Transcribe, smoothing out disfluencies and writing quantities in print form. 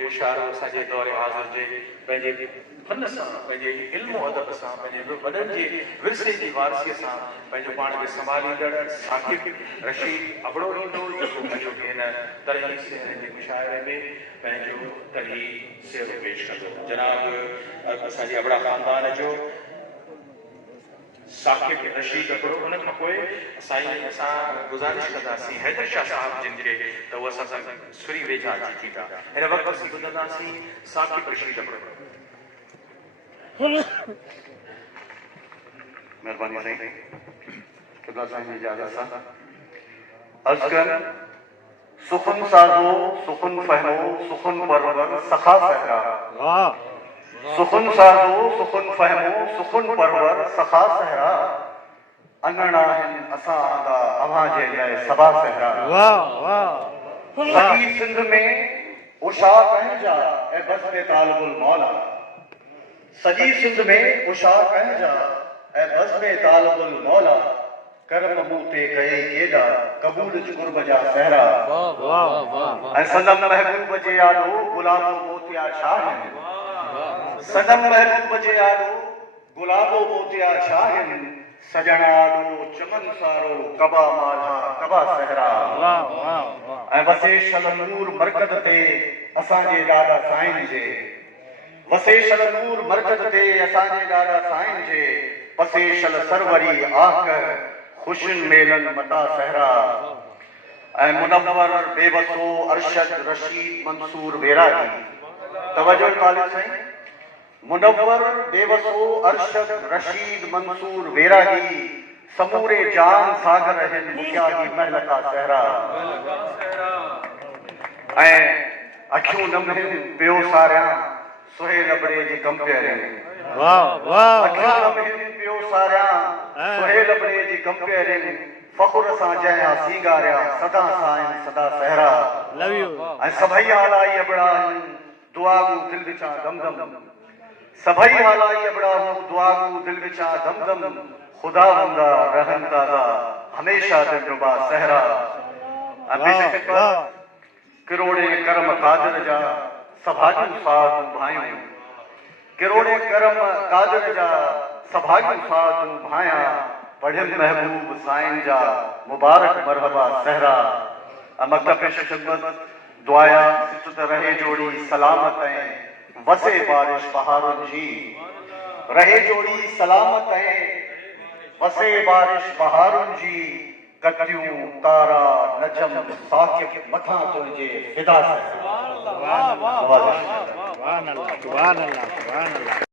जो इशारो असांजे दौरे हाज़िर जे पंहिंजे फन सां पंहिंजे इल्म अदब सां पंहिंजे वॾनि जे विरसे जी वारसीअ सां पंहिंजो पाण खे संभालींदड़ साकिब रशीद अबड़ो ईंदो जेको पंहिंजो हिन तरही से जे मुशाइरे में पंहिंजो तरही सेवा पेश कंदो। जनाब असांजे अबड़ा ख़ानदान जो साकिब रशीद अबड़ो उन खां पोइ असां गुज़ारिश कंदासीं हैदर शाह साहब जिन खे त उहे असां सां सुरी वेझा अची थींदा। हिन वक़्तु असीं ॿुधंदासीं साकिब रशीद अबड़ो। मेहरबानी साईं क़िबला साईं जी इजाज़त सां अर्ज़ कर सुखन साज़ो सुखन फहमो सुखन परवर सखा सहरा। सुखन साज़ो सुखन फहमो सुखन परवर सखा सहरा अनड़ा हिन असां आंदा अव्हां जे लाइ सबा सहरा। सॼी सिंध में उषा पंहिंजा ऐं बस में तालबुल मौला। सॼी सिंध में उषा पंहिंजा ऐं बस में तालबुल मौला करम मूं ते कई केॾा क़बूल कुर्ब जा सहरा। ऐं सनम महबूब जे आलो गुलाबो मोतिया छा आहिनि। सनम महबूब जे आलो गुलाबो मोतिया छा आहिनि सजण आलो चमन सारो कबा माला कबा सहरा। ऐं वसेशल नूर मरकज़ ते असांजे ॾाढा साईं जे वसेशल नूर मरकज़ ते असांजे ॾाढा साईं जे वसेशल सरवरी आह खुशियुनि मेलन मता सहरा। ऐं मुनव्वर बेवसो अरशद रशीद मंसूर वेरागी। तवज्जो तालिब साईं मुनव्वर बेवसो अरशद रशीद मंसूर वेरागी समूरे जान सागर हिन मुक्याही महल का सहरा। ऐं अखियूं नमहिन पियो सारिया सुहेल अबड़े जी कंपेरिंग। अखियूं नमहिन पियो सारिया सुहेल अबड़े जी कंपेरिंग फ़खुर सां जंहिं सींगारिया सदा साईं सदा सहरा। ऐं सभई हालाई अबड़ा दुआगू दिल विचां दमदम। सभई हालाई अबड़ा दुआगू दिल विचां दमदम खुदा वंदा रहन ताज़ा हमेशा दिलरुबा सहरा। किरोड़े करम कादर जा सभागियूं साधू भाइयूं। किरोड़े करम कादर जा सभागियूं साधू भाया पढ़ियल महबूब साईं जा मुबारक मरहबा सहरा। मकतब खिदमत दुआया सित रहे जोड़ी सलामत ऐं वसे बारिश बहारुनि जी। रहे जोड़ी सलामत ऐं वसे बारिश बहारुनि जी कटियूं तारा नजम साकिब मथां तुंहिंजे फिदा सहरा।